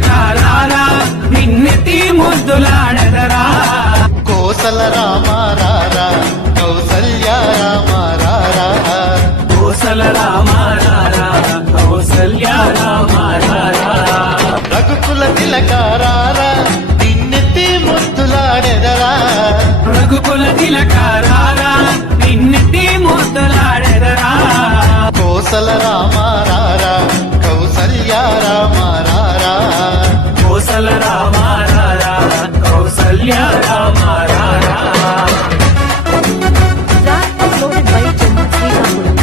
తిలకారారా నిన్నెత్తి ముద్దులాడెదరా కోసల రామారారా కౌసల్య రామారారా కోసల రామారారా కౌసల్య రామారారా రఘుకుల తిలకారారా నిన్నెత్తి ముద్దులాడెదరా రఘుకుల తిలకారారా నిన్నెత్తి ముద్దులాడెదరా Kosala రామారారా Kaushalya రామారారా Kosala రామారారా Kaushalya రామారారా Track uploaded by Chandu Srikakulam.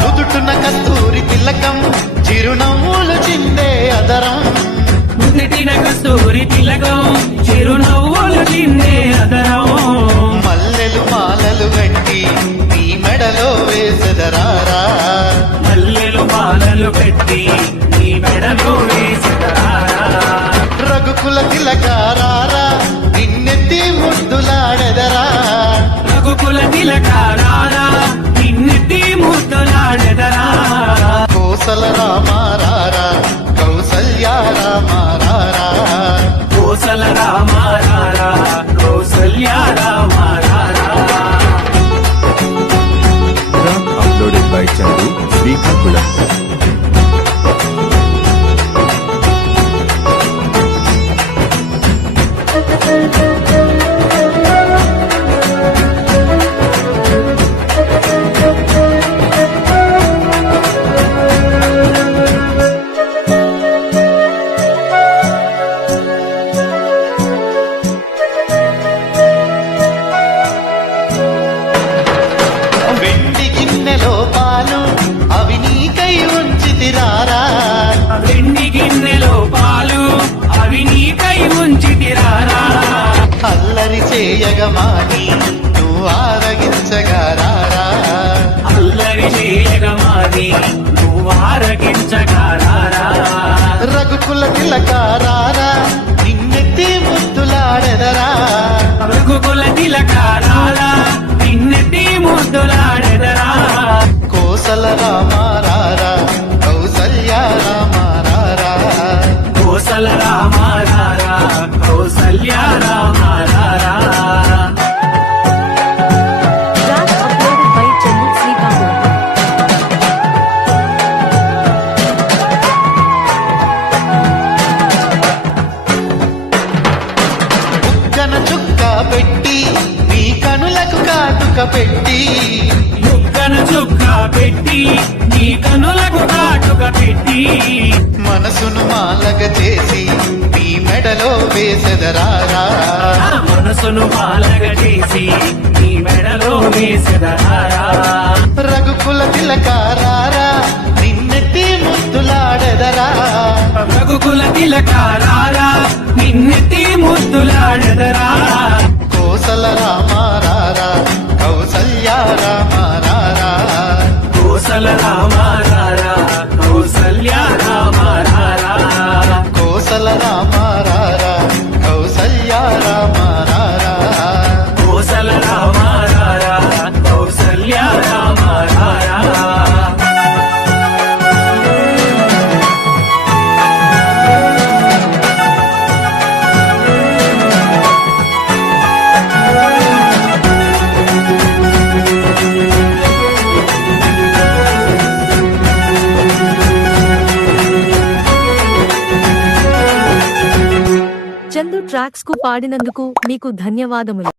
నుదుటున కస్తూరి తిలకం చిరునవ్వులు చిందే అదరం నుదిటిన కస్తూరి తిలకం చిరునవ్వులు చిందే అదరం మల్లెలు మాలలు గట్టి నీ మెడలో వేసెదరారా మల్లెలు మాలలు పెట్టి నీ మెడలో వేసెదరా రఘుకుల తిలకారారా నిన్నెత్తి ముద్దులాడెదరా రఘుకుల తిలకారారా నిన్నెత్తి ముద్దులాడెదరా Kosala రామారారా Kaushalya రామారారా Kosala రామారారా Kaushalya రామారారా Track uploaded by Chandu Srikakulam. వెండి గిన్నెలో పాలు అవి నీకై ఉంచితిరారా వెండి గిన్నెలో పాలు అవి నీకై ఉంచితిరారా అల్లరి చేయగమాని నువ్వు ఆరగించగారారా అల్లరి చేయగమాది నువ్వు ఆరగించగారారా రఘుకుల తిలకారారా నిన్నెత్తి ముద్దులాడెదరా రఘుకుల తిలకారారా నిన్నెత్తి ముద్దులాడెదరా Kosala రామారారా Kaushalya రామారారా Kosala రామారారా Kaushalya రామారారా Track uploaded by Chandu Srikakulam. బుగ్గన చుక్క పెట్టి నీ కనులకు కాటుక పెట్టి ముక్కన చుక్క పెట్టి నీ కనులకు కాటుక పెట్టి మనసును మాలగ చేసి నీ మెడలో వేసెదరారా మనసును మాలగ చేసి నీ మెడలో వేసెదరారా రఘుకుల తిలకారారా నిన్నెత్తి ముద్దులాడెదరా రఘుకుల తిలకారారా నిన్నెత్తి ముద్దులాడెదరా కోసల రామారారా కౌసల్య రామారారా కోసల రామారారా కౌసల్య రామారారా కోసల రామారారా కౌసల్య రామారారా కోసల రామారారా కౌసల్య రామారారా చందు ట్రాక్స్ కు పాడినందుకు మీకు ధన్యవాదములు.